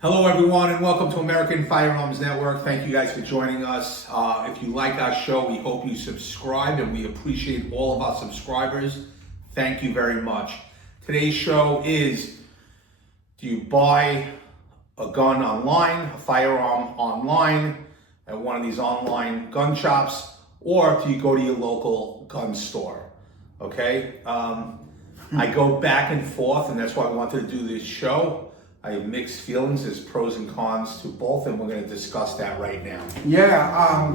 Hello everyone and welcome to American Firearms Network. Thank you guys for joining us. If you like our show, we hope you subscribe and we appreciate all of our subscribers. Thank you very much. Today's show is, do you buy a gun online, a firearm online at one of these online gun shops, or do you go to your local gun store? Okay? I go back and forth, and that's why I wanted to do this show. I have mixed feelings. There's pros and cons to both, and we're going to discuss that right now. Yeah,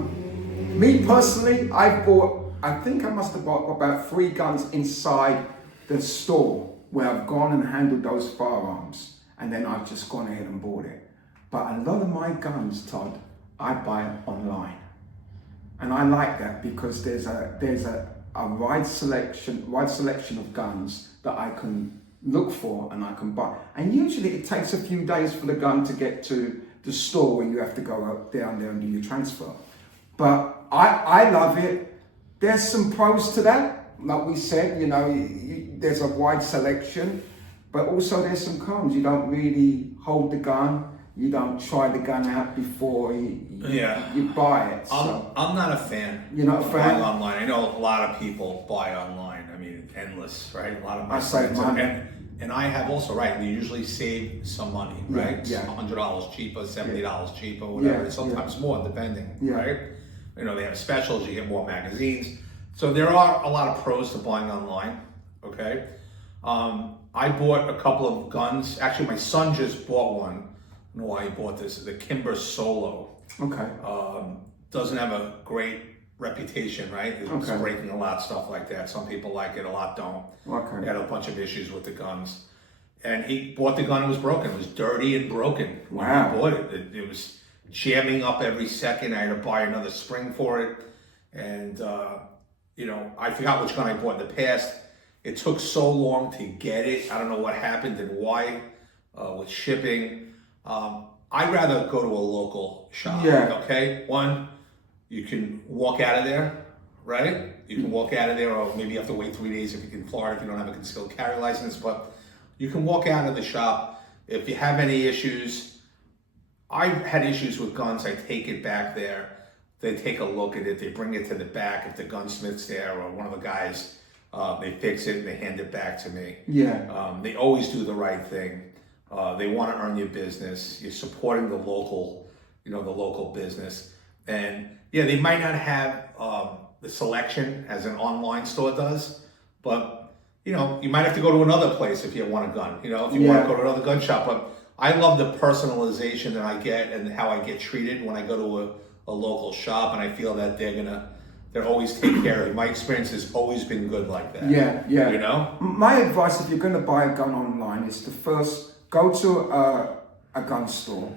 me personally, I think I must have bought about 3 guns inside the store where I've gone and handled those firearms, and then I've just gone ahead and bought it. But a lot of my guns, Todd, I buy online. And I like that because there's a wide selection of guns that I can look for and I can buy. And usually it takes a few days for the gun to get to the store where you have to go out down there and do your transfer. But I love it. There's some pros to that. Like we said, there's a wide selection, but also there's some cons. You don't really hold the gun. You don't try the gun out before you buy it. I'm not a fan. You're not a fan? Buying online. I know a lot of people buy online. I mean, endless, right? A lot of my save money. And I have also, right, we usually save some money, right? Yeah. $100 cheaper, $70 cheaper, whatever. Sometimes more, depending, right? They have specials, you get more magazines. So there are a lot of pros to buying online, okay? I bought a couple of guns. Actually, my son just bought one. I don't know why he bought this. The Kimber Solo. Okay. Doesn't have a great reputation, right? It's breaking a lot, stuff like that. Some people like it, a lot don't. Okay. He had a bunch of issues with the guns. And he bought the gun, it was broken. It was dirty and broken. Wow. When he bought it. It was jamming up every second. I had to buy another spring for it. And, I forgot which gun I bought in the past. It took so long to get it. I don't know what happened and why with shipping. I'd rather go to a local shop. Yeah. Okay? One, you can walk out of there, right? You can walk out of there, or maybe you have to wait 3 days if you're in Florida if you don't have a concealed carry license, but you can walk out of the shop. If you have any issues, I've had issues with guns, I take it back there. They take a look at it, they bring it to the back. If the gunsmith's there or one of the guys, they fix it and they hand it back to me. Yeah. They always do the right thing. They want to earn your business. You're supporting the local, the local business. And yeah, they might not have the selection as an online store does, but you might have to go to another place if you want a gun. If you want to go to another gun shop. But I love the personalization that I get and how I get treated when I go to a local shop, and I feel that they're always take care of you. My experience has always been good like that. Yeah. My advice, if you're going to buy a gun online, is to first go to a gun store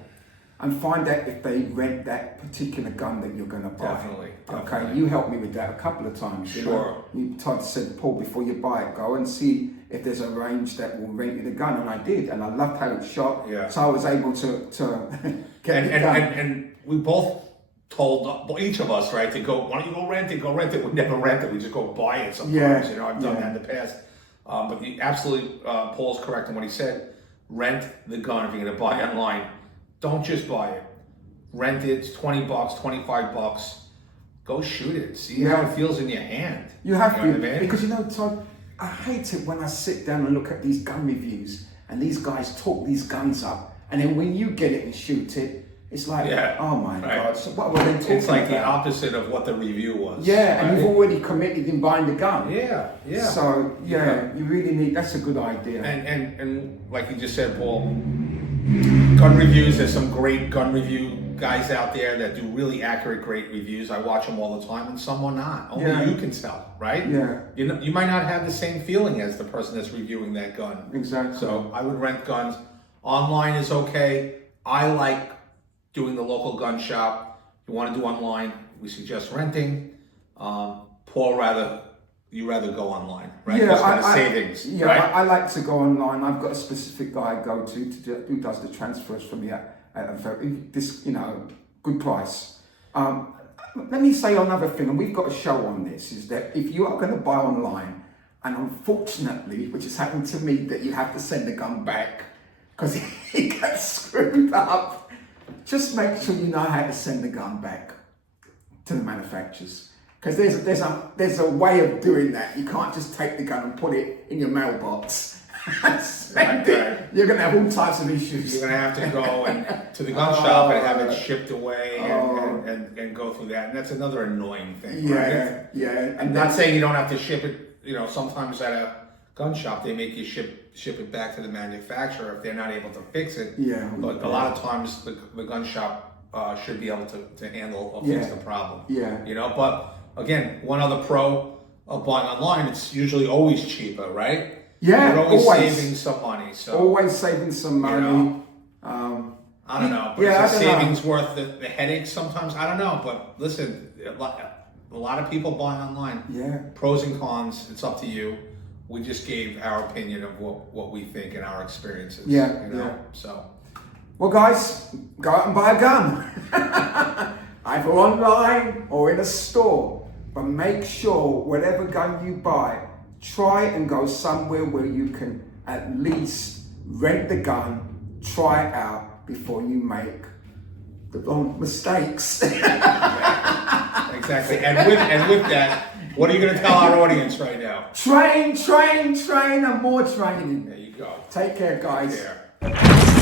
and find out if they rent that particular gun that you're going to buy. Definitely. Okay, you helped me with that a couple of times. Sure. You said, Paul, before you buy it, go and see if there's a range that will rent you the gun, and I did, and I loved how it shot. Yeah. So I was able to get the gun. And we both told each of us, right, to go. Why don't you go rent it? Go rent it. We never rent it. We just go buy it sometimes. I've done that in the past. But absolutely, Paul's correct in what he said. Rent the gun if you're going to buy online. Don't just buy it. Rent it. It's $20, $25. Go shoot it. See how it feels in your hand. You have to, what I mean? because Todd, I hate it when I sit down and look at these gun reviews and these guys talk these guns up, and then when you get it and shoot it, it's like, oh my God, so what were they talking about? It's like the opposite of what the review was. Yeah, right? And you've already committed in buying the gun. Yeah. So you really need. That's a good idea. And like you just said, Paul, gun reviews. There's some great gun review guys out there that do really accurate, great reviews. I watch them all the time, and some are not. Only you can tell, right? Yeah. You might not have the same feeling as the person that's reviewing that gun. Exactly. So I would rent guns. Online is okay. I like doing the local gun shop. If you want to do online, we suggest renting. Paul, you rather go online, right? Yeah, savings. Yeah, right? I like to go online. I've got a specific guy I go to who does the transfers for me at a very good price. Let me say another thing, and we've got a show on this, is that if you are going to buy online, and unfortunately, which has happened to me, that you have to send the gun back, because he gets screwed up. Just make sure you know how to send the gun back to the manufacturers. Because there's a way of doing that. You can't just take the gun and put it in your mailbox. Right. You're going to have all types of issues. You're going to have to go to the gun shop and have it shipped away and go through that. And that's another annoying thing, right? Yeah. I'm not saying you don't have to ship it. Sometimes at a gun shop, they make you ship it back to the manufacturer if they're not able to fix it. Yeah. But a lot of times the gun shop should be able to handle or fix the problem. Yeah. But again, one other pro of buying online, it's usually always cheaper, right? Yeah, You're always saving some money. So always saving some money. I don't know, but is the savings worth the headaches sometimes? I don't know, but listen, a lot of people buying online. Yeah. Pros and cons, it's up to you. We just gave our opinion of what we think and our experiences. So. Well, guys, go out and buy a gun, either online or in a store. But make sure whatever gun you buy, try and go somewhere where you can at least rent the gun, try it out before you make the wrong mistakes. Exactly. And with that, what are you going to tell our audience right now? Train, and more training. There you go. Take care, guys. Take care.